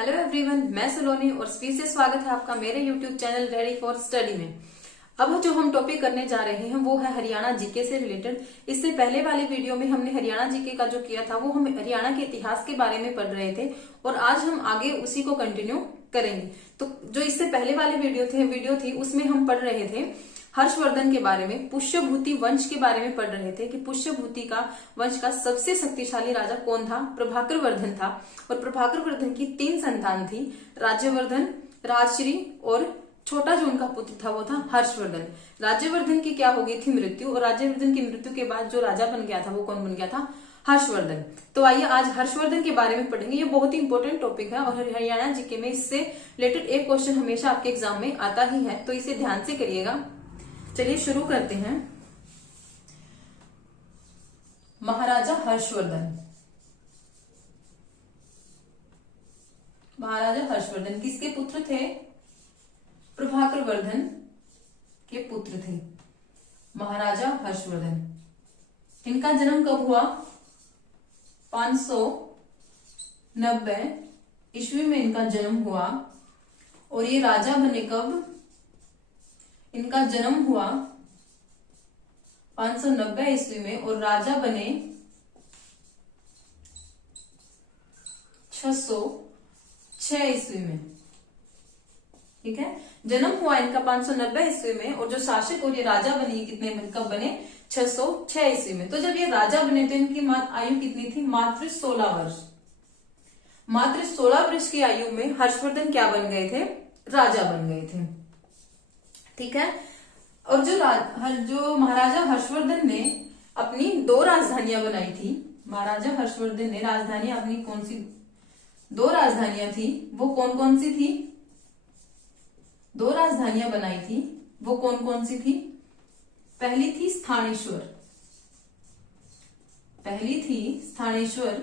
Hello everyone, मैं सलोनी और फिर से स्वागत है आपका मेरे YouTube channel ready for study में। अब जो हम टॉपिक करने जा रहे हैं वो है हरियाणा जीके से रिलेटेड। इससे पहले वाली वीडियो में हमने हरियाणा जीके का जो किया था वो हम हरियाणा के इतिहास के बारे में पढ़ रहे थे और आज हम आगे उसी को कंटिन्यू करेंगे। तो जो इससे पहले वाली वीडियो थी उसमें हम पढ़ रहे थे हर्षवर्धन के बारे में, पुष्यभूति वंश के बारे में पढ़ रहे थे कि पुष्यभूति का वंश का सबसे शक्तिशाली राजा कौन था। प्रभाकर वर्धन था और प्रभाकर वर्धन की 3 संतान थी, राज्यवर्धन, राजश्री और छोटा जो उनका पुत्र था वो था हर्षवर्धन। राज्यवर्धन की क्या हो गई थी मृत्यु और राज्यवर्धन की मृत्यु के बाद जो राजा बन गया था वो कौन बन गया था, हर्षवर्धन। तो आइए आज हर्षवर्धन के बारे में पढ़ेंगे। ये बहुत ही इंपॉर्टेंट टॉपिक है और हरियाणा जीके में इससे रिलेटेड एक क्वेश्चन हमेशा आपके एग्जाम में आता ही है, तो इसे ध्यान से करिएगा। चलिए शुरू करते हैं। महाराजा हर्षवर्धन। महाराजा हर्षवर्धन किसके पुत्र थे? प्रभाकर वर्धन के पुत्र थे महाराजा हर्षवर्धन। इनका जन्म कब हुआ? 590 ईस्वी में इनका जन्म हुआ और ये राजा बने कब? इनका जन्म हुआ 590 ईस्वी में और राजा बने 606 ईस्वी में। ठीक है, जन्म हुआ इनका 590 ईस्वी में और जो शासक और ये राजा बने कितने कब बने? 606 ईस्वी में। तो जब ये राजा बने तो इनकी आयु कितनी थी? मात्र 16 वर्ष। मात्र 16 वर्ष की आयु में हर्षवर्धन क्या बन गए थे? राजा बन गए थे। ठीक है, और जो महाराजा हर्षवर्धन ने अपनी 2 राजधानियां बनाई थी। महाराजा हर्षवर्धन ने राजधानी अपनी कौन सी 2 राजधानियां थी, वो कौन कौन सी थी? 2 राजधानियां बनाई थी, वो कौन कौन सी थी? पहली थी स्थानेश्वर। पहली थी स्थानेश्वर।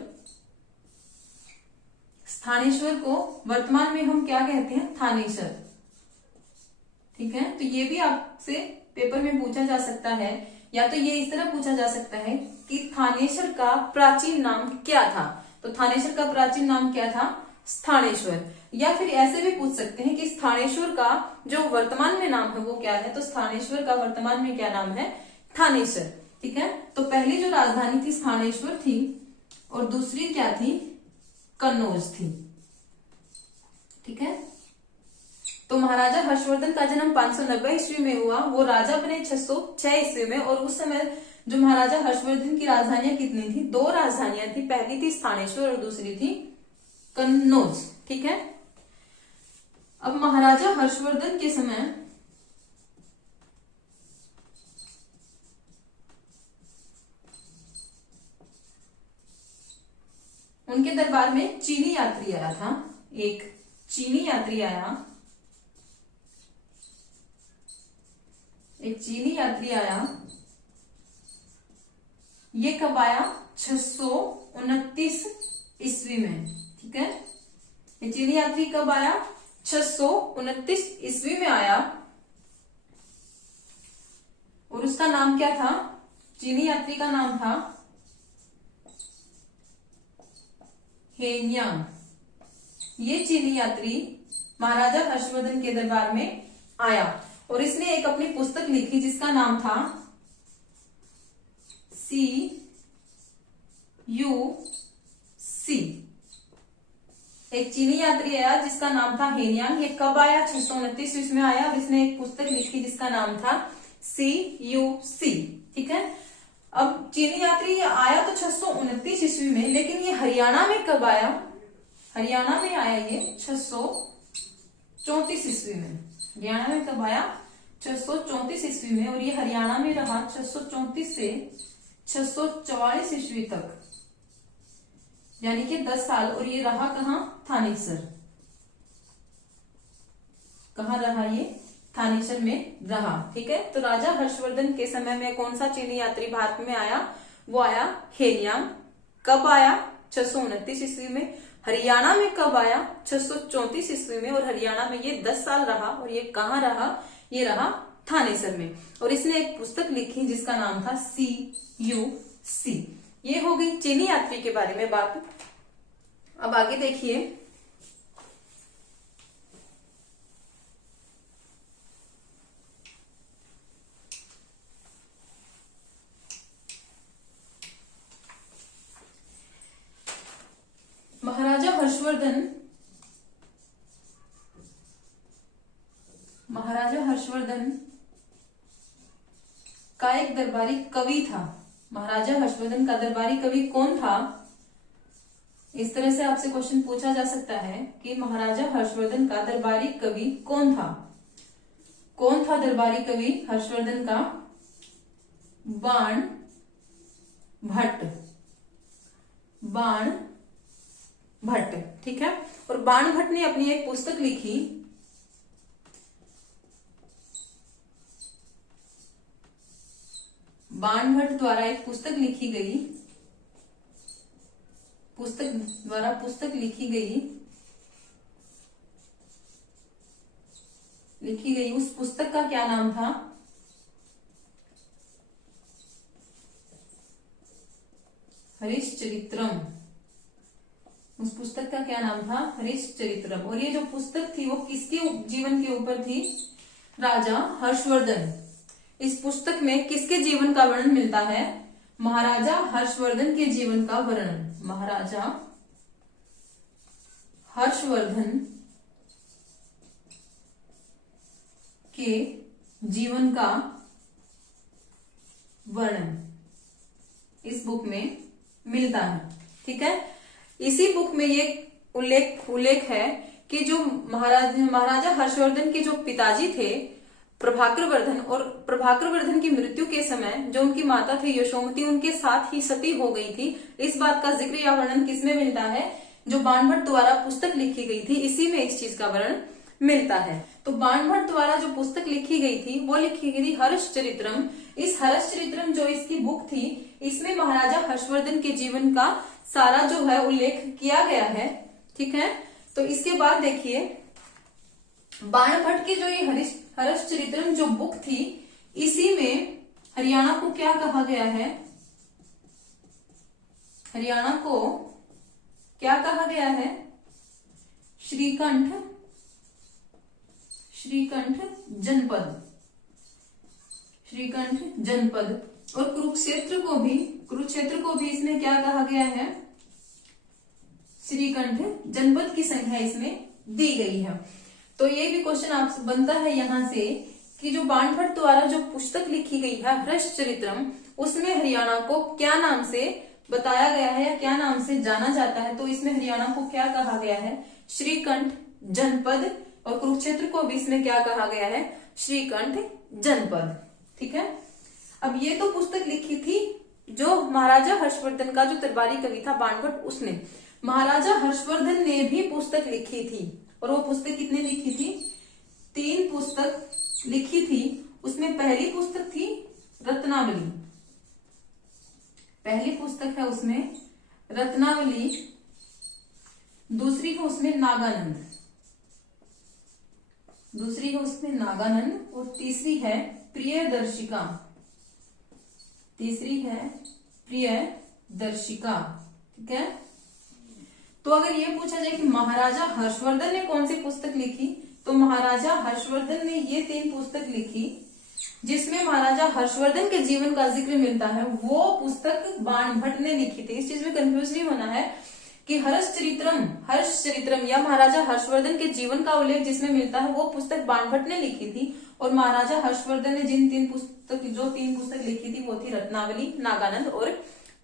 स्थानेश्वर को वर्तमान में हम क्या कहते हैं? थानेसर। ठीक है, तो ये भी आपसे पेपर में पूछा जा सकता है, या तो ये इस तरह पूछा जा सकता है कि थानेसर का प्राचीन नाम क्या था। तो थानेसर का प्राचीन नाम क्या था? स्थानेश्वर। या फिर ऐसे भी पूछ सकते हैं कि स्थानेश्वर का जो वर्तमान में नाम है वो क्या है? तो स्थानेश्वर का वर्तमान में क्या नाम है? थानेसर। ठीक है, तो पहली जो राजधानी थी स्थानेश्वर थी और दूसरी क्या थी? कन्नौज थी। ठीक है, तो महाराजा हर्षवर्धन का जन्म 590 ईस्वी में हुआ, वो राजा बने 606 ईस्वी में और उस समय जो महाराजा हर्षवर्धन की राजधानियां कितनी थी? 2 राजधानियां थी, पहली थी स्थानेश्वर और दूसरी थी कन्नौज। ठीक है, अब महाराजा हर्षवर्धन के समय उनके दरबार में चीनी यात्री आया था। एक चीनी यात्री आया, एक चीनी यात्री आया। ये कब आया? 629 ईस्वी में। ठीक है, ये चीनी यात्री कब आया? 629 ईस्वी में आया और उसका नाम क्या था? चीनी यात्री का नाम था हेन्यांग। ये चीनी यात्री महाराजा हर्षवर्धन के दरबार में आया और इसने एक अपनी पुस्तक लिखी जिसका नाम था CUC। एक चीनी यात्री आया जिसका नाम था हेन्यांग। ये कब आया? 629 ईस्वी में आया और इसने एक पुस्तक लिखी जिसका नाम था CUC। ठीक है, अब चीनी यात्री आया तो 629 ईस्वी में, लेकिन ये हरियाणा में कब आया? हरियाणा में आया ये 634 ईस्वी में। हरियाणा में कब आया? 634 ईस्वी में और ये हरियाणा में रहा 634 से 644 ईस्वी तक, यानी कि 10 साल। और ये रहा कहाँ? थानेसर। कहाँ रहा ये? थानेसर में रहा। ठीक है, तो राजा हर्षवर्धन के समय में कौन सा चीनी यात्री भारत में आया? वो आया हेन्यांग। कब आया? 629 ईस्वी में। हरियाणा में कब आया? 634 ईस्वी में और हरियाणा में ये 10 साल रहा और ये कहाँ रहा? ये रहा थानेसर में। और इसने एक पुस्तक लिखी जिसका नाम था CUC। ये हो गई चीनी यात्री के बारे में बात। अब आगे देखिए, हर्षवर्धन का एक दरबारी कवि था। महाराजा हर्षवर्धन का दरबारी कवि कौन था? इस तरह से आपसे क्वेश्चन पूछा जा सकता है कि महाराजा हर्षवर्धन का दरबारी कवि कौन था? कौन था दरबारी कवि हर्षवर्धन का? बाण भट्ट। बाण भट्ट, ठीक है। और बाण भट्ट ने अपनी एक पुस्तक लिखी, बाण भट्ट द्वारा एक पुस्तक लिखी गई, पुस्तक लिखी गई। उस पुस्तक का क्या नाम था? हरिश्चरित्रम। उस पुस्तक का क्या नाम था? हरिश्चरित्रम। और ये जो पुस्तक थी वो किसके जीवन के ऊपर थी? राजा हर्षवर्धन। इस पुस्तक में किसके जीवन का वर्णन मिलता है? महाराजा हर्षवर्धन के जीवन का वर्णन। महाराजा हर्षवर्धन के जीवन का वर्णन इस बुक में मिलता है, ठीक है। इसी बुक में ये उल्लेख है कि जो महाराजा हर्षवर्धन के जो पिताजी थे प्रभाकर वर्धन, और प्रभाकर वर्धन की मृत्यु के समय जो उनकी माता थी यशोमती, उनके साथ ही सती हो गई थी। इस बात का जिक्र या वर्णन किसमें मिलता है? जो बाण भट्ट द्वारा पुस्तक लिखी गई थी, इसी में इस चीज का वर्णन मिलता है। तो बाण भट्ट द्वारा जो पुस्तक लिखी गई थी वो लिखी गई थी हर्षचरित्रम। इस हर्षचरित्रम जो इसकी बुक थी, इसमें महाराजा हर्षवर्धन के जीवन का सारा जो है उल्लेख किया गया है, ठीक है। तो इसके बाद देखिए, बाण भट्ट की जो ये हर्षचरित्रम जो बुक थी, इसी में हरियाणा को क्या कहा गया है? हरियाणा को क्या कहा गया है? श्रीकंठ जनपद। श्रीकंठ जनपद। और कुरुक्षेत्र को भी इसमें क्या कहा गया है? श्रीकंठ जनपद की संख्या इसमें दी गई है। तो ये भी क्वेश्चन आपसे बनता है यहां से कि जो बाण भट्ट द्वारा जो पुस्तक लिखी गई है हर्षचरित्रम, उसमें हरियाणा को क्या नाम से बताया गया है या क्या नाम से जाना जाता है? तो इसमें हरियाणा को क्या कहा गया है? श्रीकंठ जनपद। और कुरुक्षेत्र को भी इसमें क्या कहा गया है? श्रीकंठ जनपद, ठीक है। अब ये तो पुस्तक लिखी थी जो महाराजा हर्षवर्धन का जो दरबारी कवि था बाण भट्ट, उसने। महाराजा हर्षवर्धन ने भी पुस्तक लिखी थी, और वो पुस्तक कितने लिखी थी? 3 पुस्तक लिखी थी। उसमें पहली पुस्तक थी रत्नावली। पहली पुस्तक है उसमें रत्नावली, दूसरी है उसमें नागानंद, और तीसरी है प्रियदर्शिका। ठीक है। तो अगर ये पूछा जाए कि महाराजा हर्षवर्धन ने कौन सी पुस्तक लिखी, तो महाराजा हर्षवर्धन ने ये 3 पुस्तक लिखी जिसमें महाराजा हर्षवर्धन के जीवन का जिक्र मिलता है, वो पुस्तक बाण भट्ट ने लिखी थी। इस चीज में कंफ्यूज नहीं होना है कि हर्षचरित्रम या महाराजा हर्षवर्धन के जीवन का उल्लेख जिसमें मिलता है वो पुस्तक बाण भट्ट ने लिखी थी, और महाराजा हर्षवर्धन ने जो 3 पुस्तक लिखी थी वो थी रत्नावली, नागानंद और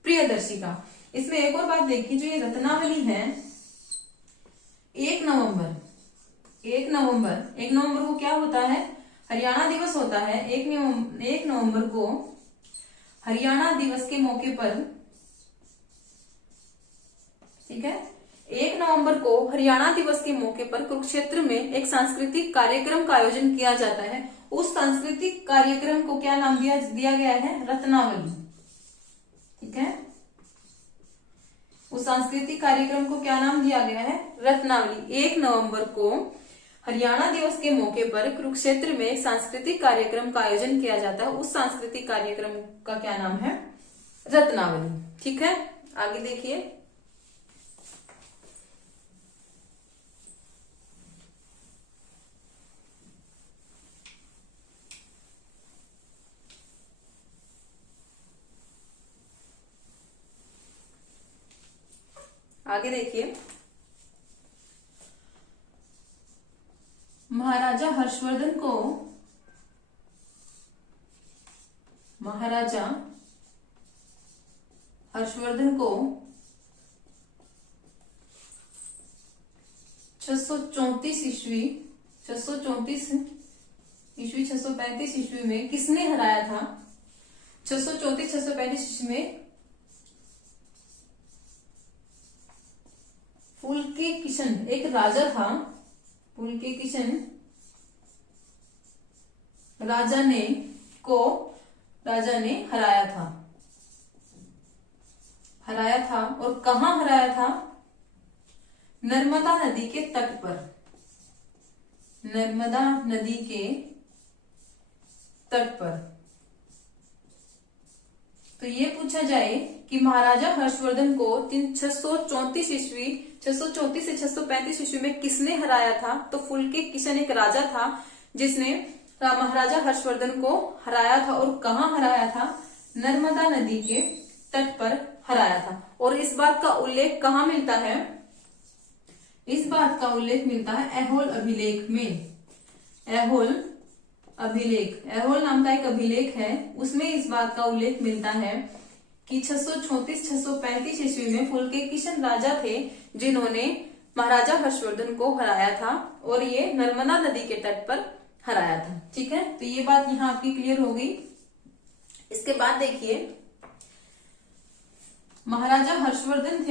प्रियदर्शिका। इसमें एक और बात देखिए, जो ये रत्नावली है, 1 नवंबर को क्या होता है? हरियाणा दिवस होता है। 1 नवंबर को हरियाणा दिवस के मौके पर, ठीक है, 1 नवंबर को हरियाणा दिवस के मौके पर कुरुक्षेत्र में एक सांस्कृतिक कार्यक्रम का आयोजन किया जाता है। उस सांस्कृतिक कार्यक्रम को क्या नाम दिया गया है? रत्नावली। ठीक है, उस सांस्कृतिक कार्यक्रम को क्या नाम दिया गया है? रत्नावली। 1 नवंबर को हरियाणा दिवस के मौके पर कुरुक्षेत्र में एक सांस्कृतिक कार्यक्रम का आयोजन किया जाता है। उस सांस्कृतिक कार्यक्रम का क्या नाम है? रत्नावली। ठीक है, आगे देखिए। आगे देखिए, महाराजा हर्षवर्धन को 634 ईस्वी 635 ईस्वी में किसने हराया था? 635 ईस्वी में पुलकेशिन एक राजा था। पुलकेशिन राजा ने हराया था और कहाँ हराया था? नर्मदा नदी के तट पर। नर्मदा नदी के तट पर। तो ये पूछा जाए कि महाराजा हर्षवर्धन को 634 से 635 ईस्वी में किसने हराया था? तो पुलकेशिन एक राजा था जिसने महाराजा हर्षवर्धन को हराया था और कहाँ हराया था? नर्मदा नदी के तट पर हराया था। और इस बात का उल्लेख कहाँ मिलता है? इस बात का उल्लेख मिलता है ऐहोल अभिलेख में। ऐहोल नाम का एक अभिलेख है, उसमें इस बात का उल्लेख मिलता है कि 635 ईस्वी में पुलकेशिन राजा थे जिन्होंने महाराजा हर्षवर्धन को हराया था और ये नर्मदा नदी के तट पर हराया था। ठीक है, तो ये बात यहाँ आपकी क्लियर हो गई। इसके बाद देखिए, महाराजा हर्षवर्धन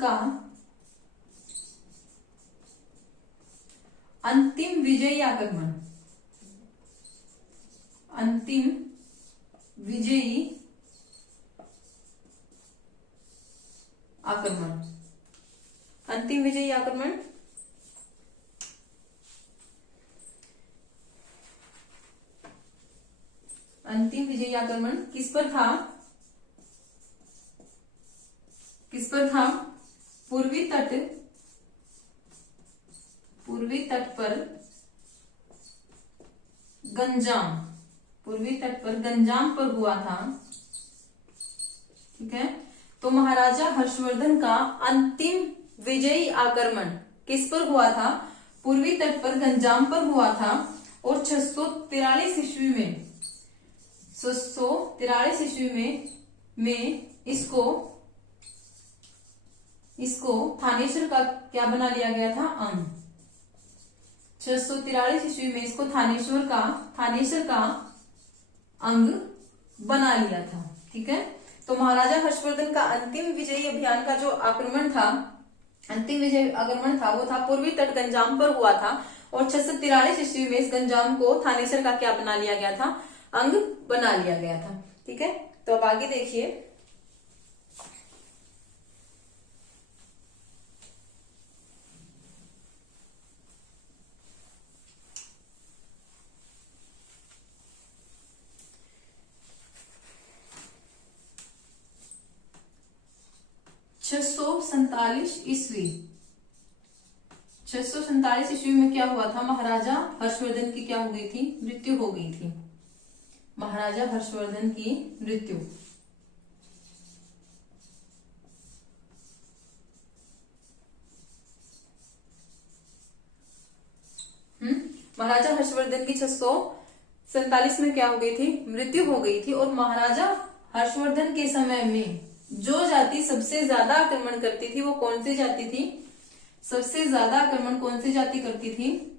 का अंतिम विजयी आक्रमण किस पर था? पूर्वी तट पर गंजाम पर हुआ था। ठीक है, तो महाराजा हर्षवर्धन का अंतिम विजयी आक्रमण किस पर हुआ था? पूर्वी तट पर गंजाम पर हुआ था और 643 ईस्वी में इसको थानेश्वर का क्या बना लिया गया था? अंग। 643 ईस्वी में इसको थानेश्वर का अंग बना लिया था। ठीक है, तो महाराजा हर्षवर्धन का अंतिम विजयी अभियान का जो आक्रमण था, वो था पूर्वी तट गंजाम पर हुआ था और 643 ईस्वी में इस गंजाम को थानेश्वर का क्या बना लिया गया था? अंग बना लिया गया था। ठीक है, तो अब आगे देखिए, 647 ईस्वी में क्या हुआ था? महाराजा हर्षवर्धन की क्या हो गई थी? मृत्यु हो गई थी। महाराजा हर्षवर्धन की मृत्यु। महाराजा हर्षवर्धन की 647 में क्या हो गई थी? मृत्यु हो गई थी। और महाराजा हर्षवर्धन के समय में जो जाति सबसे ज्यादा आक्रमण करती थी वो कौन सी जाति थी? सबसे ज्यादा आक्रमण कौन सी जाति करती थी?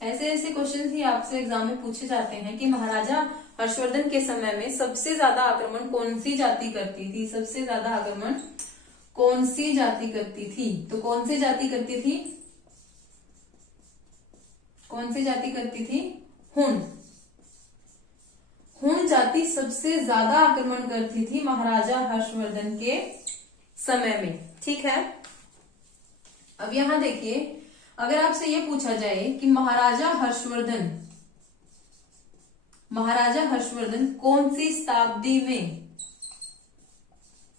ऐसे क्वेश्चन ही आपसे एग्जाम में पूछे जाते हैं कि महाराजा हर्षवर्धन के समय में सबसे ज्यादा आक्रमण कौन सी जाति करती थी? सबसे ज्यादा आक्रमण कौन सी जाति करती थी? तो कौन सी जाति करती थी? हुण जाति सबसे ज्यादा आक्रमण करती थी महाराजा हर्षवर्धन के समय में। ठीक है, अब यहां देखिए, अगर आपसे यह पूछा जाए कि महाराजा हर्षवर्धन कौन सी शताब्दी में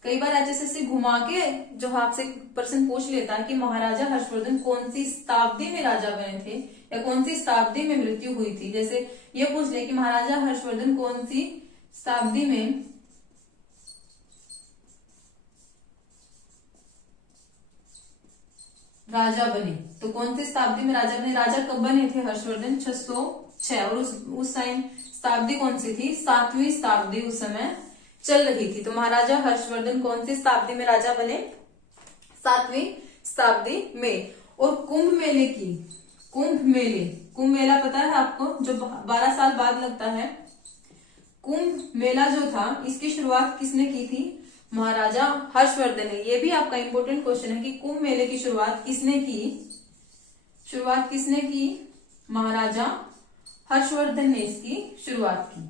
कई बार HSSC घुमा के जो आपसे प्रश्न पूछ लेता है कि महाराजा हर्षवर्धन कौन सी शताब्दी में राजा बने थे या कौन सी शताब्दी में मृत्यु हुई थी। जैसे ये पूछ ले कि महाराजा हर्षवर्धन कौन सी शताब्दी में राजा बने, तो कौन सी शताब्दी में राजा बने, राजा कब बने थे हर्षवर्धन 606, और उस टाइम शताब्दी कौन सी थी, 7वीं शताब्दी उस समय चल रही थी। तो महाराजा हर्षवर्धन कौन सी शताब्दी में राजा बने, 7वीं शताब्दी में। और कुंभ मेला पता है आपको, जो 12 साल बाद लगता है, कुंभ मेला जो था इसकी शुरुआत किसने की थी, महाराजा हर्षवर्धन ने। ये भी आपका इंपॉर्टेंट क्वेश्चन है कि कुंभ मेले की शुरुआत किसने की, महाराजा हर्षवर्धन ने इसकी शुरुआत की,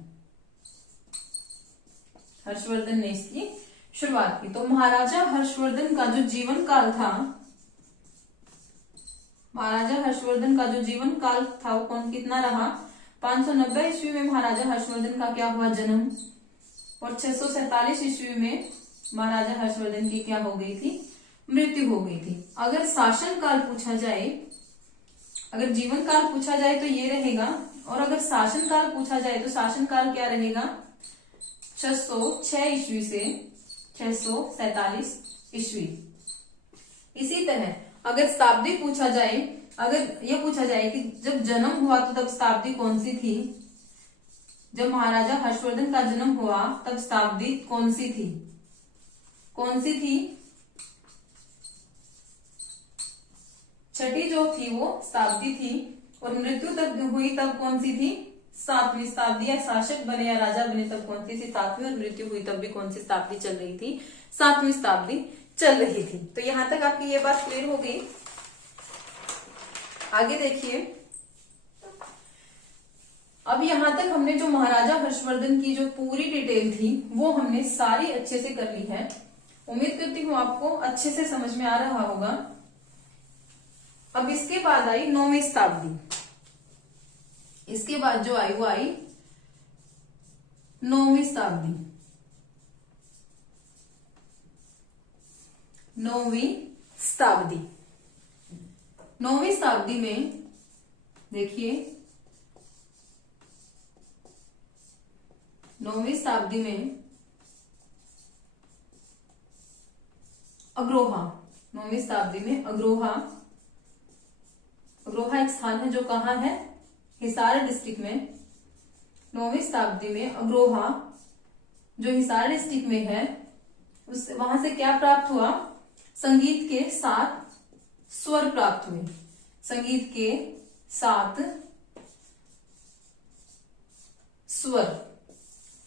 तो महाराजा हर्षवर्धन का जो जीवन काल था, वो कितना रहा, 590 ईस्वी में महाराजा हर्षवर्धन का क्या हुआ, जन्म, और 647 ईस्वी में महाराजा हर्षवर्धन की क्या हो गई थी, मृत्यु हो गई थी। अगर शासन काल पूछा जाए, अगर जीवन काल पूछा जाए तो ये रहेगा, और अगर शासन काल पूछा जाए तो शासन काल क्या रहेगा, 606 ईस्वी से 647 ईस्वी। इसी तरह अगर शताब्दी पूछा जाए, अगर ये पूछा जाए कि जब जन्म हुआ तो तब शताब्दी कौन सी थी, जब महाराजा हर्षवर्धन का जन्म हुआ तब शताब्दी कौन सी थी, छठी जो थी वो शताब्दी थी, और मृत्यु तब हुई तब कौन सी थी, 7वीं शताब्दी। या शासक बने या राजा बने तब कौन सी थी, 7वीं, और मृत्यु हुई तब भी कौन सी शताब्दी चल रही थी, 7वीं शताब्दी चल रही थी। तो यहां तक आपकी ये बात क्लियर हो गई। आगे देखिए, अब यहां तक हमने जो महाराजा हर्षवर्धन की जो पूरी डिटेल थी वो हमने सारी अच्छे से कर ली है। उम्मीद करती हूँ आपको अच्छे से समझ में आ रहा होगा। अब इसके बाद आई 9वीं शताब्दी, इसके बाद जो आई वो आई 9वीं शताब्दी। 9वीं शताब्दी में देखिए, 9वीं शताब्दी में अग्रोहा, 9वीं शताब्दी में अग्रोहा एक स्थान है जो कहाँ है, हिसार डिस्ट्रिक्ट में। 9वीं शताब्दी में अग्रोहा जो हिसार डिस्ट्रिक्ट में है, वहां से क्या प्राप्त हुआ, संगीत के 7 स्वर प्राप्त हुए, संगीत के 7 स्वर।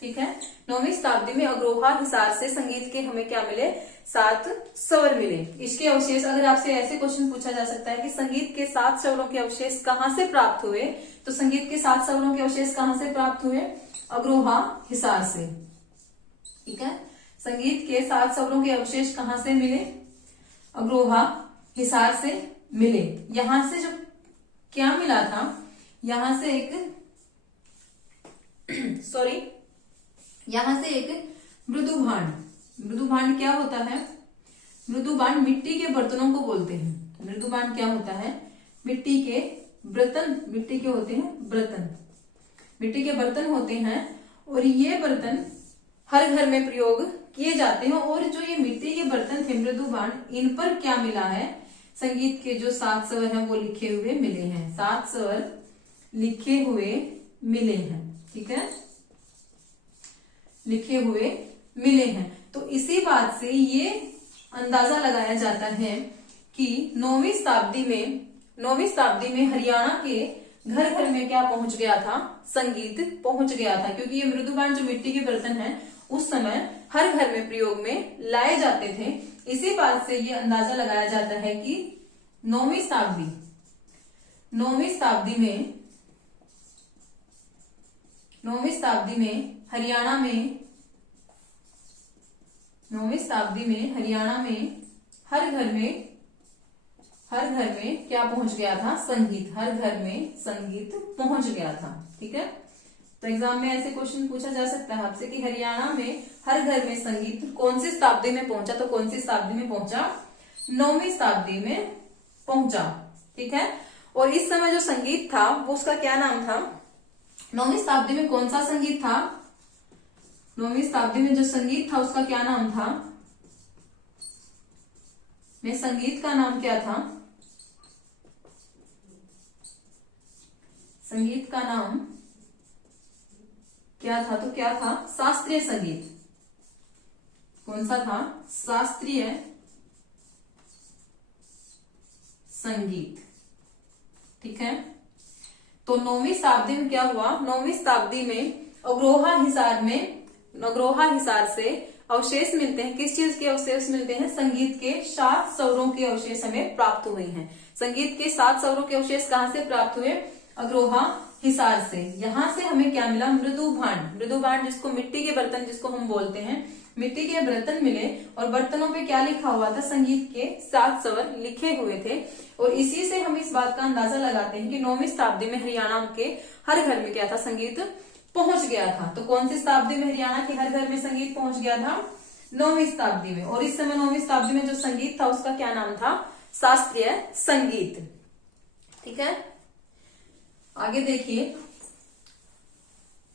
ठीक है, 9वीं शताब्दी में अग्रोहा हिसार से संगीत के हमें क्या मिले, 7 स्वर मिले। इसके अवशेष, अगर आपसे ऐसे क्वेश्चन पूछा जा सकता है कि संगीत के 7 स्वरों के अवशेष कहां से प्राप्त हुए, तो संगीत के 7 स्वरों के अवशेष कहां से प्राप्त हुए, अग्रोहा हिसार से। ठीक है, संगीत के 7 स्वरों के अवशेष कहां से मिले, अग्रोहा हिसार से मिले। यहां से जो क्या मिला था, यहां से एक यहां से एक मृदुभांड, मृदुभांड क्या होता है, मृदुभांड मिट्टी के बर्तनों को बोलते हैं। मृदुभांड क्या होता है, मिट्टी के बर्तन, मिट्टी के होते हैं बर्तन, मिट्टी के बर्तन होते हैं, और ये बर्तन हर घर में प्रयोग किए जाते हैं। और जो ये मिट्टी के बर्तन थे मृदुभांड, इन पर क्या मिला है, संगीत के जो 7 स्वर हैं वो लिखे हुए मिले हैं, 7 स्वर लिखे हुए मिले हैं। ठीक है, लिखे हुए मिले हैं। तो इसी बात से ये अंदाजा लगाया जाता है कि 9वीं शताब्दी में हरियाणा के घर घर में क्या पहुंच गया था, संगीत पहुंच गया था, क्योंकि ये मृदुभांड जो मिट्टी के बर्तन हैं उस समय हर घर में प्रयोग में लाए जाते थे। इसी बात से ये अंदाजा लगाया जाता है कि 9वीं शताब्दी में हरियाणा में, 9वीं शताब्दी में हरियाणा में हर घर में क्या पहुंच गया था, संगीत, हर घर में संगीत पहुंच गया था। ठीक है, तो एग्जाम में ऐसे क्वेश्चन पूछा जा सकता है आपसे कि हरियाणा में हर घर में संगीत कौन सी शताब्दी में पहुंचा, तो कौन सी शताब्दी में पहुंचा, 9वीं शताब्दी में पहुंचा। ठीक है, और इस समय जो संगीत था वो उसका क्या नाम था, 9वीं शताब्दी में कौन सा संगीत था, 9वीं शताब्दी में जो संगीत था उसका क्या नाम था, में संगीत का नाम क्या था, संगीत का नाम क्या था, तो क्या था, शास्त्रीय संगीत। कौन सा था, शास्त्रीय संगीत। ठीक है, तो 9वीं शताब्दी में क्या हुआ, 9वीं शताब्दी में अग्रोहा हिसार से अवशेष मिलते हैं। किस चीज के अवशेष मिलते हैं, संगीत के 7 स्वरों के अवशेष हमें प्राप्त हुए हैं। संगीत के 7 स्वरों के अवशेष कहां से प्राप्त हुए, अग्रोहा हिसार से। यहां से हमें क्या मिला, मृदु भांड जिसको मिट्टी के बर्तन जिसको हम बोलते हैं, मिट्टी के बर्तन मिले और बर्तनों पे क्या लिखा हुआ था, संगीत के 7 स्वर लिखे हुए थे। और इसी से हम इस बात का अंदाजा लगाते हैं कि 9वीं शताब्दी में हरियाणा के हर घर में क्या था, संगीत पहुंच गया था। तो कौन सी शताब्दी में हरियाणा के हर घर में संगीत पहुंच गया था, 9वीं शताब्दी में। और इस समय 9वीं शताब्दी में जो संगीत था उसका क्या नाम था, शास्त्रीय संगीत। ठीक है, आगे देखिए,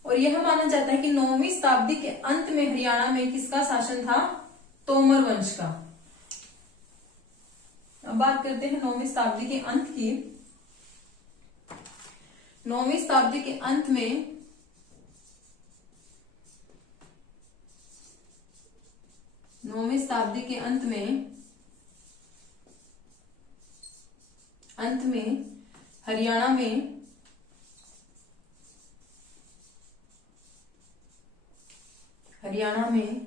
और यह माना जाता है कि 9वीं शताब्दी के अंत में हरियाणा में किसका शासन था, तोमर वंश का। अब बात करते हैं 9वीं शताब्दी के अंत की। 9वीं शताब्दी के अंत में हरियाणा में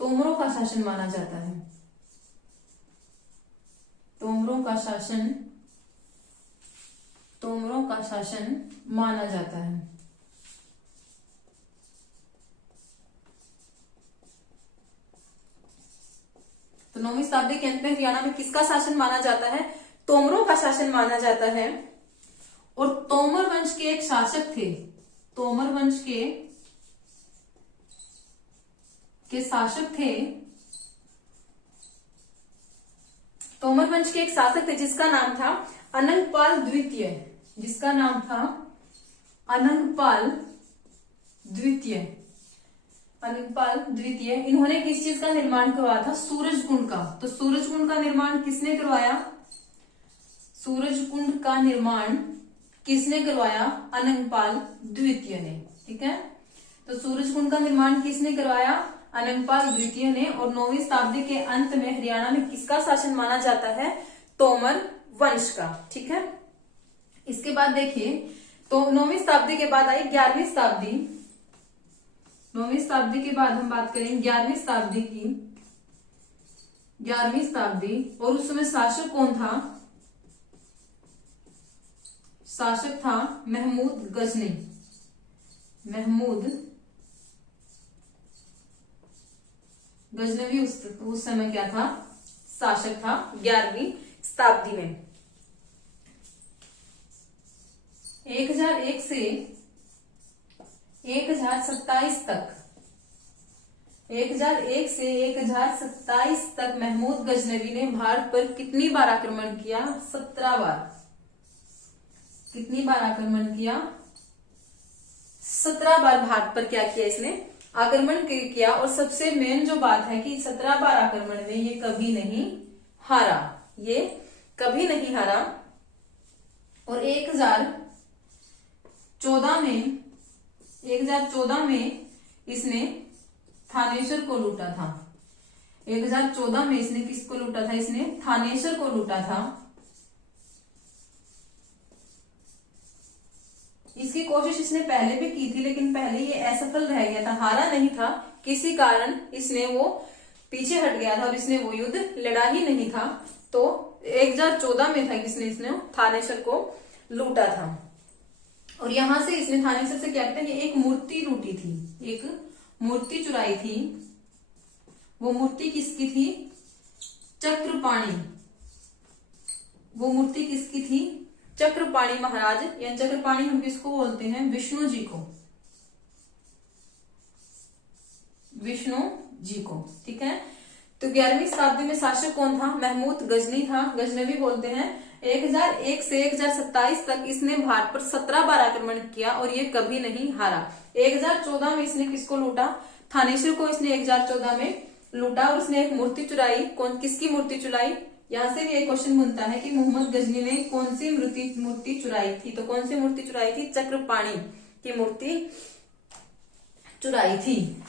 तोमरों का शासन माना जाता है। तोमरों का शासन माना जाता है। तो 9वीं शताब्दी के अंत में हरियाणा में किसका शासन माना जाता है, तोमरों का शासन माना जाता है। और तोमर वंश के एक शासक थे, तोमर वंश के शासक थे, तोमर वंश के एक शासक थे जिसका नाम था अनंगपाल द्वितीय, जिसका नाम था अनंगपाल द्वितीय। इन्होंने किस चीज का निर्माण करवाया था, सूरजकुंड का। तो सूरजकुंड का निर्माण किसने करवाया, सूरजकुंड का निर्माण किसने करवाया, अनंगपाल द्वितीय ने। ठीक है, तो सूरजकुंड का निर्माण किसने करवाया, अनंगपाल द्वितीय ने। और 9वीं शताब्दी के अंत में हरियाणा में किसका शासन माना जाता है, तोमर वंश का। ठीक है, इसके बाद देखिए, तो 9वीं शताब्दी के बाद आई 11वीं शताब्दी। 9वीं शताब्दी के बाद हम बात करें 11वीं शताब्दी की। 11वीं शताब्दी, और उस समय शासक कौन था, शासक था महमूद गजनी। गजनवी उस समय क्या था, शासक था 11वीं शताब्दी में। 1001 से 1027 तक, 1001 से 1027 तक महमूद गजनवी ने भारत पर कितनी बार आक्रमण किया, 17 बार। कितनी बार आक्रमण किया, 17 बार भारत पर क्या किया, इसने आक्रमण किया। और सबसे मेन जो बात है कि 17 बार आक्रमण में ये कभी नहीं हारा, ये कभी नहीं हारा। और 1014 में इसने थानेश्वर को लूटा था। 1014 में इसने किसको लूटा था, इसने थानेश्वर को लूटा था। इसकी कोशिश इसने पहले भी की थी, लेकिन पहले ये असफल रह गया था, हारा नहीं था। किसी कारण इसने वो पीछे हट गया था और इसने वो युद्ध लड़ा ही नहीं था। तो 1014 में था कि इसने थानेश्वर को लूटा था। और यहां से इसने थानेश्वर से क्या कहते हैं, एक मूर्ति लूटी थी, एक मूर्ति चुराई थी। वो मूर्ति किसकी थी, चक्रपाणी। वो मूर्ति किसकी थी? चक्रपाणी महाराज, या चक्रपाणी हम किसको बोलते हैं? विष्णु जी को, विष्णु जी को। ठीक है, तो 11वीं शताब्दी में शासक कौन था? महमूद गजनी था, गजनवी बोलते हैं। 1001 से 1027 तक इसने भारत पर 17 बार आक्रमण किया और ये कभी नहीं हारा। 1014 में इसने किसको लूटा? थानेश्वर को इसने 1014 में लूटा और उसने एक मूर्ति चुराई। कौन, किसकी मूर्ति चुराई? यहाँ से भी एक क्वेश्चन बनता है कि मोहम्मद गजनी ने कौन सी मूर्ति चुराई थी? तो कौन सी मूर्ति चुराई थी? चक्रपाणी की मूर्ति चुराई थी।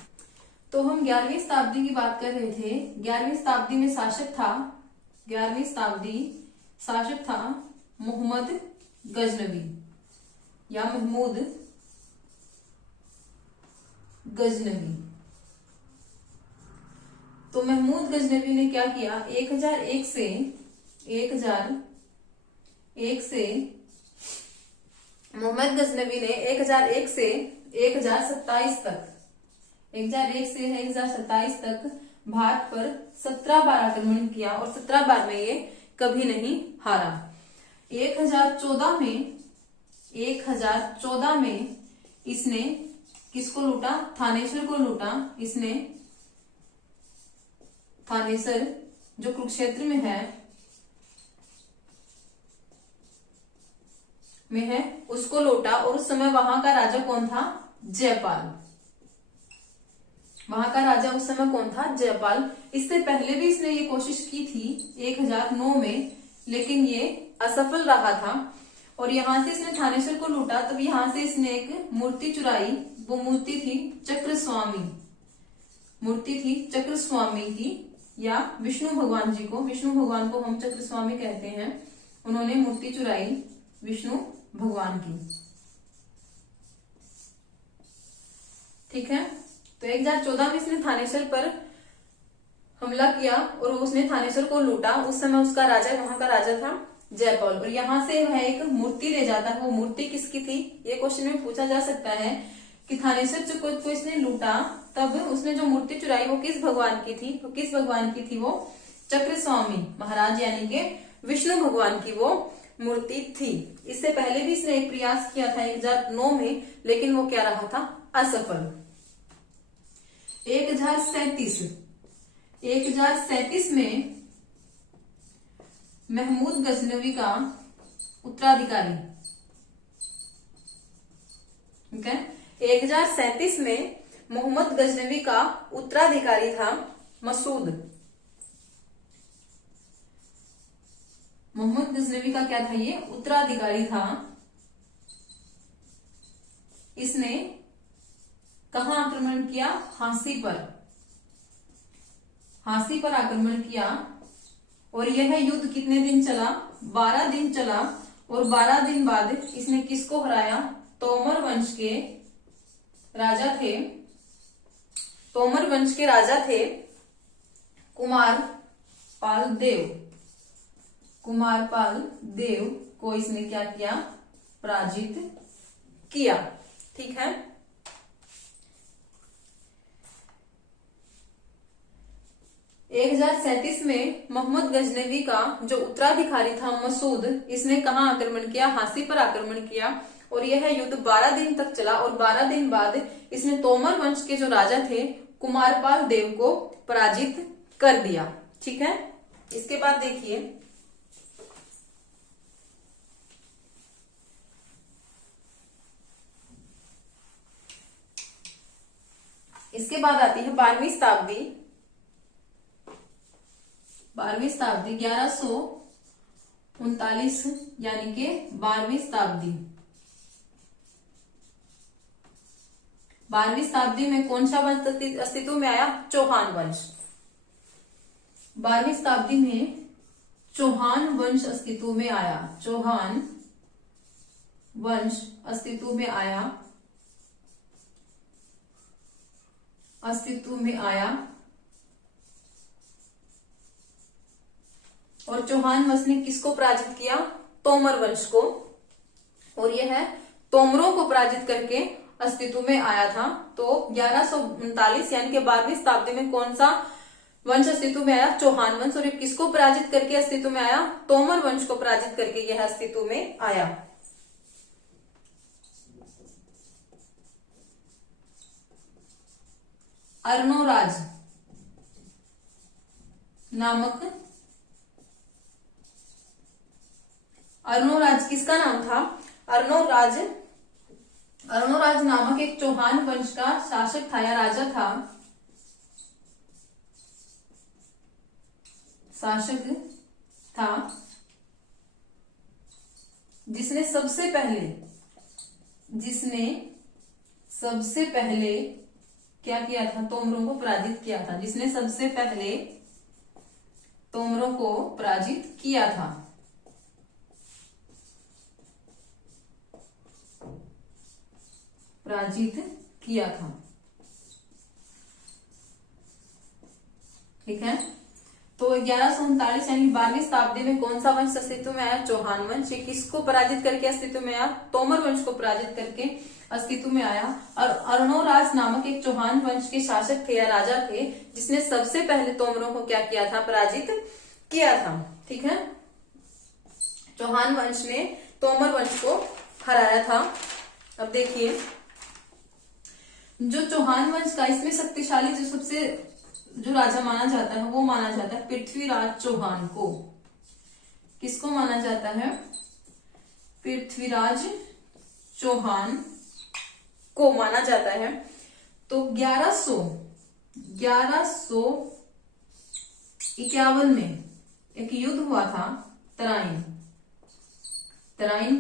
तो हम 11वीं शताब्दी की बात कर रहे थे। 11वीं शताब्दी में शासक था, 11वीं शताब्दी शासक था मोहम्मद गजनवी या महमूद गजनवी। तो महमूद गजनवी ने क्या किया? 1001 से मोहम्मद गजनवी ने 1001 से 1027 तक 1001 से 1027 तक भारत पर 17 बार आक्रमण किया और 17 बार में ये कभी नहीं हारा। 1014 में इसने किसको लूटा? थानेश्वर को लूटा। इसने थानेश्वर जो कुरुक्षेत्र में है उसको लूटा और उस समय वहां का राजा कौन था? जयपाल। वहां का राजा उस समय कौन था? जयपाल। इससे पहले भी इसने ये कोशिश की थी 1009 में, लेकिन ये असफल रहा था। और यहां से इसने थानेश्वर को लूटा, तब यहां से इसने एक मूर्ति चुराई। वो मूर्ति थी चक्रस्वामी, मूर्ति थी चक्रस्वामी की, या विष्णु भगवान जी को, विष्णु भगवान को हम चक्रस्वामी कहते हैं। उन्होंने मूर्ति चुराई विष्णु भगवान की। ठीक है, तो 1014 में इसने थानेश्वर पर हमला किया और उसने थानेश्वर को लूटा। उस समय उसका राजा, वहां का राजा था जयपाल। और यहां से वह एक मूर्ति ले जाता है। वो मूर्ति किसकी थी? ये क्वेश्चन में पूछा जा सकता है कि थानेश्वर को इसने लूटा, तब उसने जो मूर्ति चुराई वो किस भगवान की थी? तो किस भगवान की थी? वो चक्रस्वामी महाराज यानी कि विष्णु भगवान की वो मूर्ति थी। इससे पहले भी इसने एक प्रयास किया था 1009 में, लेकिन वो क्या रहा था? असफल। 1037 में महमूद गजनवी का उत्तराधिकारी, ठीक है, 1037 में मोहम्मद गजनवी का उत्तराधिकारी था मसूद। मोहम्मद गजनवी का क्या था? ये उत्तराधिकारी था। इसने कहां आक्रमण किया? हांसी पर आक्रमण किया। और यह युद्ध कितने दिन चला? 12 दिन चला। और 12 दिन बाद इसने किसको हराया? तोमर वंश के राजा थे, तोमर वंश के राजा थे कुमारपाल देव को इसने क्या किया? पराजित किया। ठीक है, 1037 में मोहम्मद गजनवी का जो उत्तराधिकारी था मसूद, इसने कहां आक्रमण किया? हांसी पर आक्रमण किया। और यह युद्ध 12 दिन तक चला। और 12 दिन बाद इसने तोमर वंश के जो राजा थे कुमारपाल देव को पराजित कर दिया। ठीक है, इसके बाद देखिए इसके बाद आती है 12वीं शताब्दी। 1139 यानी कि 12वीं शताब्दी। 12वीं शताब्दी में कौन सा वंश अस्तित्व में आया? चौहान वंश। 12वीं शताब्दी में चौहान वंश अस्तित्व में आया। चौहान वंश अस्तित्व में आया। और चौहान वंश ने किसको पराजित किया? तोमर वंश को। और यह तोमरों को पराजित करके अस्तित्व में आया था। तो 1139 यानी कि 12वीं शताब्दी में कौन सा वंश अस्तित्व में आया? चौहान वंश। और ये किसको पराजित करके अस्तित्व में आया? तोमर वंश को पराजित करके यह अस्तित्व में आया। अर्णोराज नामक, अर्णोराज किसका नाम था? अर्णोराज नामक एक चौहान वंश का शासक था या राजा था, शासक था, जिसने सबसे पहले क्या किया था? तोमरों को पराजित किया था। जिसने सबसे पहले तोमरों को पराजित किया था। ठीक है। तो 1139 यानी 12वीं शताब्दी में कौन सा वंश अस्तित्व में आया? चौहान वंश। ये किसको पराजित करके अस्तित्व में आया? तोमर वंश को पराजित करके अस्तित्व में आया। और अर्णोराज नामक एक चौहान वंश के शासक थे या राजा थे, जिसने सबसे पहले तोमरों को क्या किया था? पराजित किया था। ठीक है। चौहान वंश ने तोमर वंश को हराया था। अब देखिए, जो चौहान वंश का इसमें शक्तिशाली जो राजा माना जाता है, वो माना जाता है पृथ्वीराज चौहान को। किसको माना जाता है? पृथ्वीराज चौहान को माना जाता है। तो 1151 में एक युद्ध हुआ था, तराइन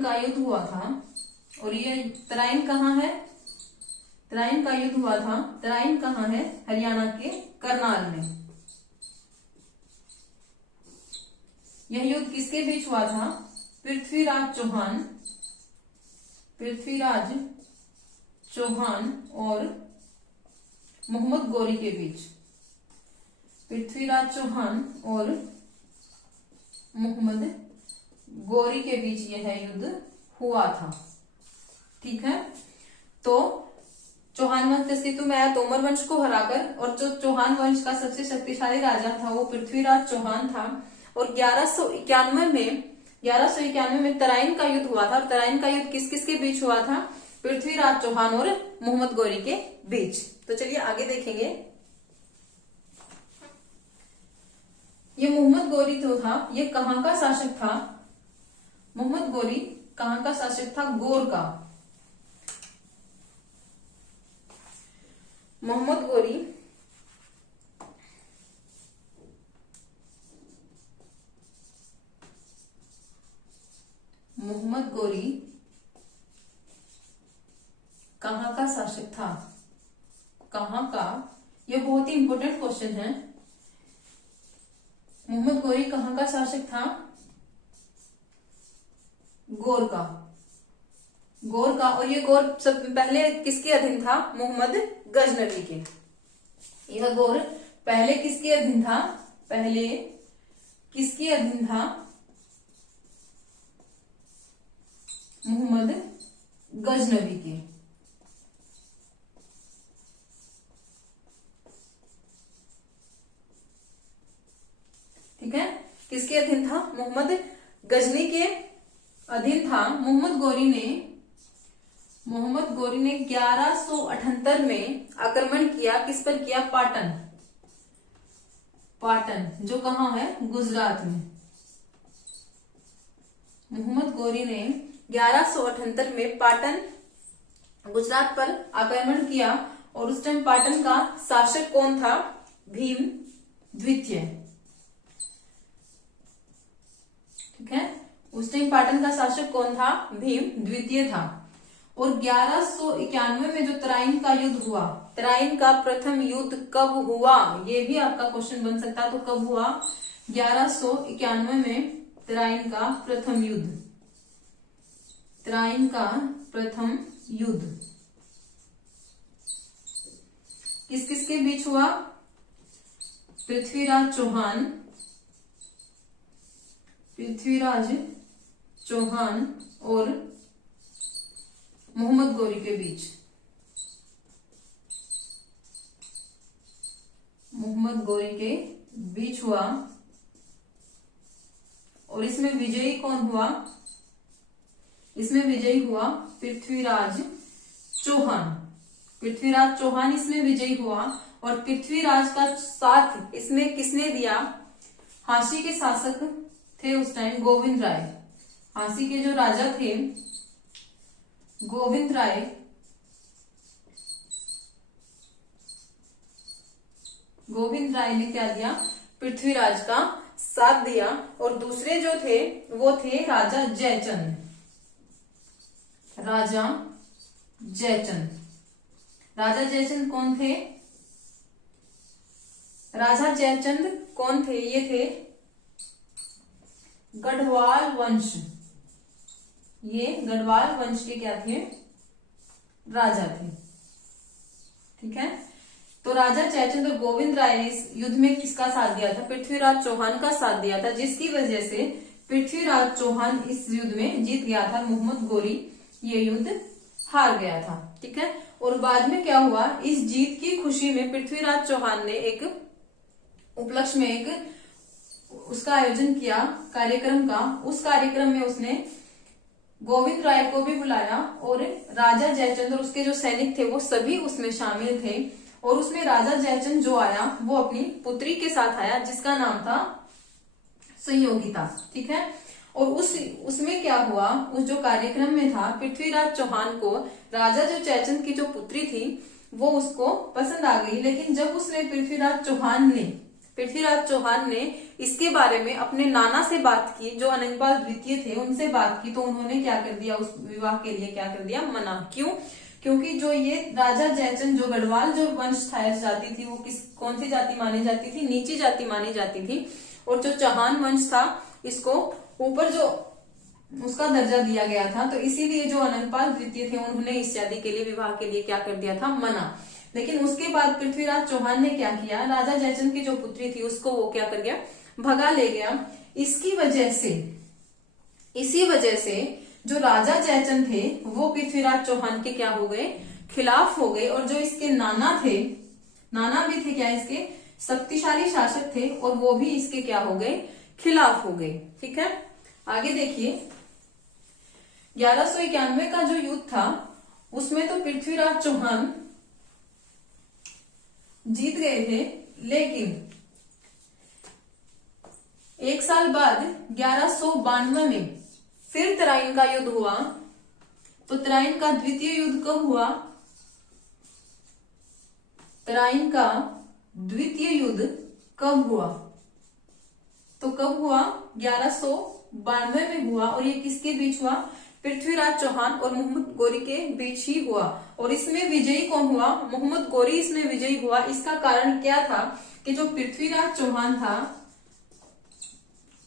का युद्ध हुआ था। और ये तराइन कहाँ है? तराइन का युद्ध हुआ था। तराइन कहाँ है? हरियाणा के करनाल में। यह युद्ध किसके बीच हुआ था? पृथ्वीराज चौहान और मोहम्मद गौरी के बीच। पृथ्वीराज चौहान और मोहम्मद गौरी के बीच यह युद्ध हुआ था। ठीक है। तो चौहान वंश अस्तित्व में आया तोमर वंश को हराकर, और जो चौहान वंश का सबसे शक्तिशाली राजा था वो पृथ्वीराज चौहान था। और 1191 में तराइन का युद्ध हुआ था। और तराइन का युद्ध किस किस के बीच हुआ था? पृथ्वीराज चौहान और मोहम्मद गौरी के बीच। तो चलिए आगे देखेंगे। ये मोहम्मद गौरी जो था, ये कहाँ का शासक था? मोहम्मद गौरी कहाँ का शासक था? गौर का। मोहम्मद गौरी कहाँ का शासक था? कहाँ का? ये बहुत ही इंपॉर्टेंट क्वेश्चन है। मोहम्मद गौरी कहाँ का शासक था? गौर का। और ये गौर सब पहले किसके अधीन था? मोहम्मद गजनवी के। यह गौर पहले किसके अधीन था? मोहम्मद गजनवी के। ठीक है। किसके अधीन था? मोहम्मद गजनी के अधीन था। मोहम्मद गौरी ने 1178 में आक्रमण किया। किस पर किया? पाटन जो कहाँ है? गुजरात में। मोहम्मद गौरी ने 1178 में पाटन गुजरात पर आक्रमण किया। और उस टाइम पाटन का शासक कौन था? भीम द्वितीय। ठीक है। उस टाइम पाटन का शासक कौन था? भीम द्वितीय था। और 1191 में जो तराइन का युद्ध हुआ, तराइन का प्रथम युद्ध कब हुआ? ये भी आपका क्वेश्चन बन सकता है। तो कब हुआ? 1191 में तराइन का प्रथम युद्ध किस किस के बीच हुआ? पृथ्वीराज चौहान और मोहम्मद गौरी के बीच। मोहम्मद गोरी के बीच हुआ और इसमें विजयी कौन हुआ? इसमें विजयी हुआ पृथ्वीराज चौहान। पृथ्वीराज चौहान इसमें विजयी हुआ और पृथ्वीराज का साथ इसमें किसने दिया? झांसी के शासक थे उस टाइम गोविंद राय। झांसी के जो राजा थे गोविंद राय, गोविंद राय ने क्या दिया? पृथ्वीराज का साथ दिया। और दूसरे जो थे वो थे राजा जयचंद। राजा जयचंद, राजा जयचंद कौन थे? राजा जयचंद कौन थे? ये थे गढ़वाल वंश। ये गढ़वाल वंश के क्या थे? राजा थे। ठीक है, तो राजा जयचंद और गोविंद राय ने इस युद्ध में किसका साथ दिया था? पृथ्वीराज चौहान का साथ दिया था, जिसकी वजह से पृथ्वीराज चौहान इस युद्ध में जीत गया था। मोहम्मद गोरी ये युद्ध हार गया था। ठीक है, और बाद में क्या हुआ? इस जीत की खुशी में पृथ्वीराज चौहान ने एक उपलक्ष्य में एक उसका आयोजन किया कार्यक्रम का। उस कार्यक्रम में उसने गोविंद राय को भी बुलाया और राजा जयचंद और उसके जो सैनिक थे वो सभी उसमें शामिल थे। और उसमें राजा जयचंद जो आया वो अपनी पुत्री के साथ आया, जिसका नाम था संयोगिता। ठीक है, और उसमें क्या हुआ? उस जो कार्यक्रम में था, पृथ्वीराज चौहान को राजा जो जयचंद की जो पुत्री थी वो उसको पसंद आ गई। लेकिन जब उसने पृथ्वीराज चौहान ने इसके बारे में अपने नाना से बात की, जो अनंगपाल द्वितीय थे उनसे बात की, तो उन्होंने क्या कर दिया? उस विवाह के लिए क्या कर दिया? मना। क्यों? क्योंकि जो ये राजा जयचंद, जो गढ़वाल जो वंश था जाति थी, वो कौन सी जाति मानी जाती थी? नीची जाति मानी जाती थी। और जो चौहान वंश था इसको ऊपर जो उसका दर्जा दिया गया था, तो इसीलिए जो अनंगपाल द्वितीय थे उन्होंने इस शादी के लिए, विवाह के लिए क्या कर दिया था? मना। लेकिन उसके बाद पृथ्वीराज चौहान ने क्या किया? राजा जयचंद की जो पुत्री थी उसको वो क्या कर गया? भगा ले गया। इसी वजह से जो राजा जयचंद थे वो पृथ्वीराज चौहान के क्या हो गए? खिलाफ हो गए। और जो इसके नाना थे, नाना भी थे क्या? इसके शक्तिशाली शासक थे और वो भी इसके क्या हो गए? खिलाफ हो गए। ठीक है, आगे देखिए 1191 का जो युद्ध था उसमें तो पृथ्वीराज चौहान जीत गए थे, लेकिन एक साल बाद 1192 में फिर तराइन का युद्ध हुआ। तो तराइन का द्वितीय युद्ध कब हुआ? तराइन का द्वितीय युद्ध कब हुआ? तो कब हुआ? 1192 में हुआ। और ये किसके बीच हुआ? पृथ्वीराज चौहान और मोहम्मद गोरी के बीच ही हुआ। और इसमें विजयी कौन हुआ? मोहम्मद गोरी इसमें विजयी हुआ। इसका कारण क्या था? कि जो पृथ्वीराज चौहान था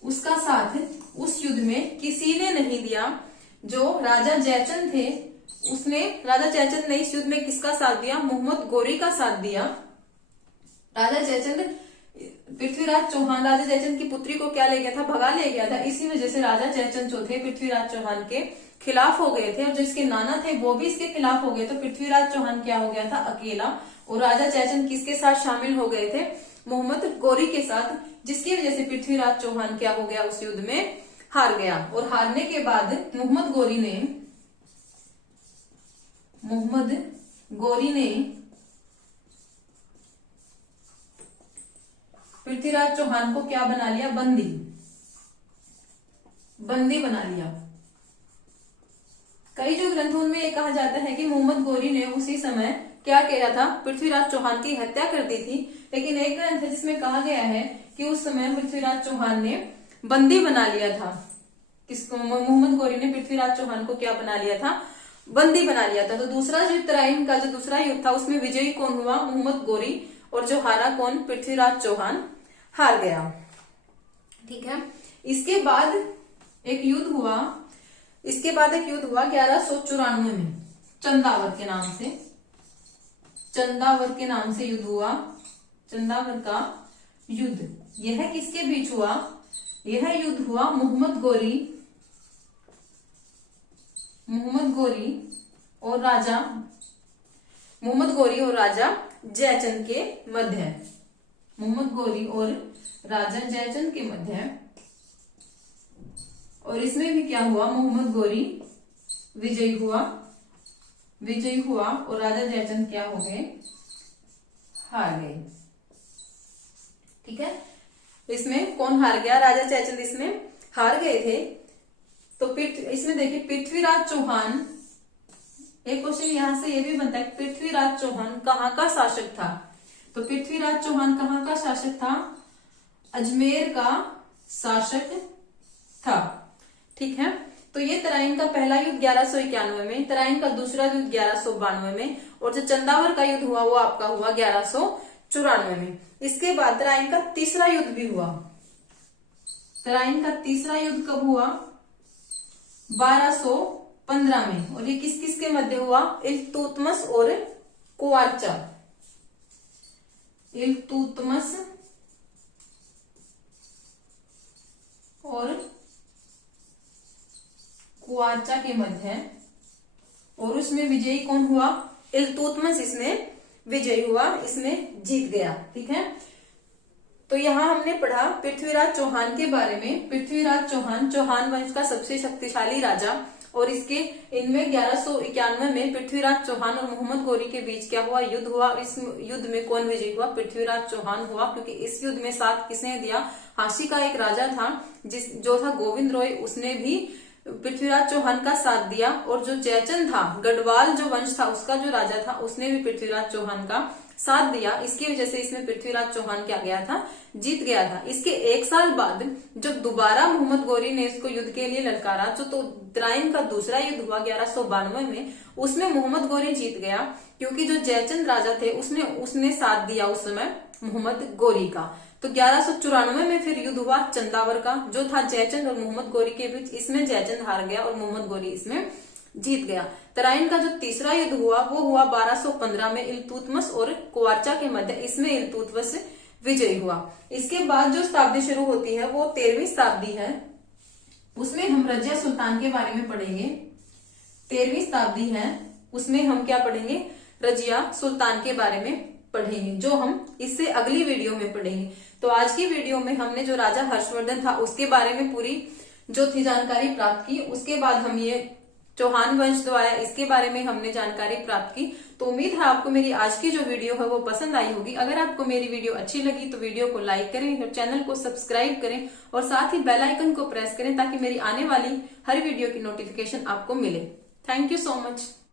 उसका साथ उस युद्ध में किसी ने नहीं दिया। जो राजा जयचंद थे राजा जयचंद ने इस युद्ध में किसका साथ दिया? मोहम्मद गोरी का साथ दिया। राजा जयचंद पृथ्वीराज चौहान राजा जयचंद की पुत्री को क्या ले गया था? भगा ले गया था। इसी वजह से राजा जयचंद जो थे पृथ्वीराज चौहान के खिलाफ हो गए थे और जिसके नाना थे वो भी इसके खिलाफ हो गए। तो पृथ्वीराज चौहान क्या हो गया था? अकेला। और राजा जयचंद किसके साथ शामिल हो गए थे? मोहम्मद गोरी के साथ, जिसकी वजह से पृथ्वीराज चौहान क्या हो गया? उस युद्ध में हार गया। और हारने के बाद मोहम्मद गोरी ने पृथ्वीराज चौहान को क्या बना लिया? बंदी बना लिया। कई जो ग्रंथों में ये कहा जाता है कि मोहम्मद गोरी ने उसी समय क्या किया था? पृथ्वीराज चौहान की हत्या कर दी थी। लेकिन एक ग्रंथ है जिसमें कहा गया है कि उस समय पृथ्वीराज चौहान ने बंदी बना लिया था। किसको? मोहम्मद गोरी ने पृथ्वीराज चौहान को क्या बना लिया था? बंदी बना लिया था। तो दूसरा जो तराइन का जो दूसरा युद्ध था उसमें विजयी कौन हुआ? मोहम्मद गोरी। और जो हारा कौन? पृथ्वीराज चौहान हार गया। ठीक है, इसके बाद एक युद्ध हुआ 1194 में चंदावर के नाम से युद्ध हुआ। चंदावर का युद्ध, यह किसके बीच हुआ? यह युद्ध हुआ मोहम्मद गोरी और राजा जयचंद के मध्य। मोहम्मद गोरी और राजा जयचंद के मध्य, और इसमें भी क्या हुआ, मोहम्मद गोरी विजयी हुआ और राजा जयचंद क्या हो गए, हार गए। ठीक है, इसमें कौन हार गया, राजा जयचंद इसमें हार गए थे। तो इसमें देखिए पृथ्वीराज चौहान, एक क्वेश्चन यहां से ये भी बनता है, पृथ्वीराज चौहान कहाँ का शासक था। तो पृथ्वीराज चौहान कहाँ का शासक था, अजमेर का शासक था। ठीक है, तो ये तराइन का पहला युद्ध 1191 में, तराइन का दूसरा युद्ध 1192 में, और जो चंदावर का युद्ध हुआ वो आपका हुआ 1194 में। इसके बाद तराइन का तीसरा युद्ध भी हुआ। तराइन का तीसरा युद्ध कब हुआ, 1215 में, और ये किस किस के मध्य हुआ, इल्तुतमिश और कुवारचा, इल्तुतमिश और कुवारचा के मध्य, और उसमें विजयी कौन हुआ, इल्तुतमिश इसमें विजयी हुआ, इसमें जीत गया। ठीक है, तो यहाँ हमने पढ़ा पृथ्वीराज चौहान के बारे में। पृथ्वीराज चौहान चौहान वंश का सबसे शक्तिशाली राजा, और इसके इनमें 1191 में पृथ्वीराज चौहान और मोहम्मद गोरी के बीच क्या हुआ, युद्ध हुआ। इस युद्ध में कौन विजयी हुआ, पृथ्वीराज चौहान हुआ, क्योंकि इस युद्ध में साथ किसने दिया, हांसी का एक राजा था जो था गोविंद रॉय, उसने भी पृथ्वीराज चौहान का साथ दिया। और जो जयचंद था, गढ़वाल जो वंश था उसका जो राजा था, उसने भी पृथ्वीराज चौहान का साथ दिया। इसकी वजह से इसमें पृथ्वीराज चौहान क्या गया था, जीत गया था। इसके एक साल बाद जब दोबारा मोहम्मद गोरी ने इसको युद्ध के लिए ललकारा, तो तराइन का दूसरा युद्ध हुआ 1192 में, उसमें मोहम्मद गोरी जीत गया, क्योंकि जो जयचंद राजा थे उसने साथ दिया उस समय मोहम्मद गोरी का। तो 1194 में फिर युद्ध हुआ चंदावर का, जो था जयचंद और मोहम्मद गोरी के बीच। इसमें जयचंद हार गया और मोहम्मद गोरी इसमें जीत गया। तराइन का जो तीसरा युद्ध हुआ वो हुआ 1215 में, इल्तुतमिश और कुवारचा के मध्य, इसमें इल्तुतमिश विजयी हुआ। इसके बाद जो शताब्दी शुरू होती है वो 13वीं शताब्दी है, उसमें हम रजिया सुल्तान के बारे में पढ़ेंगे। 13वीं शताब्दी है, उसमें हम क्या पढ़ेंगे, रजिया सुल्तान के बारे में पढ़ेंगे, जो हम इससे अगली वीडियो में पढ़ेंगे। तो आज की वीडियो में हमने जो राजा हर्षवर्धन था उसके बारे में पूरी जो थी जानकारी प्राप्त की। उसके बाद हम ये चौहान वंश जो आया इसके बारे में हमने जानकारी प्राप्त की। तो उम्मीद है आपको मेरी आज की जो वीडियो है वो पसंद आई होगी। अगर आपको मेरी वीडियो अच्छी लगी तो वीडियो को लाइक करें और चैनल को सब्सक्राइब करें, और साथ ही बेल आइकन को प्रेस करें ताकि मेरी आने वाली हर वीडियो की नोटिफिकेशन आपको मिले। Thank you so much.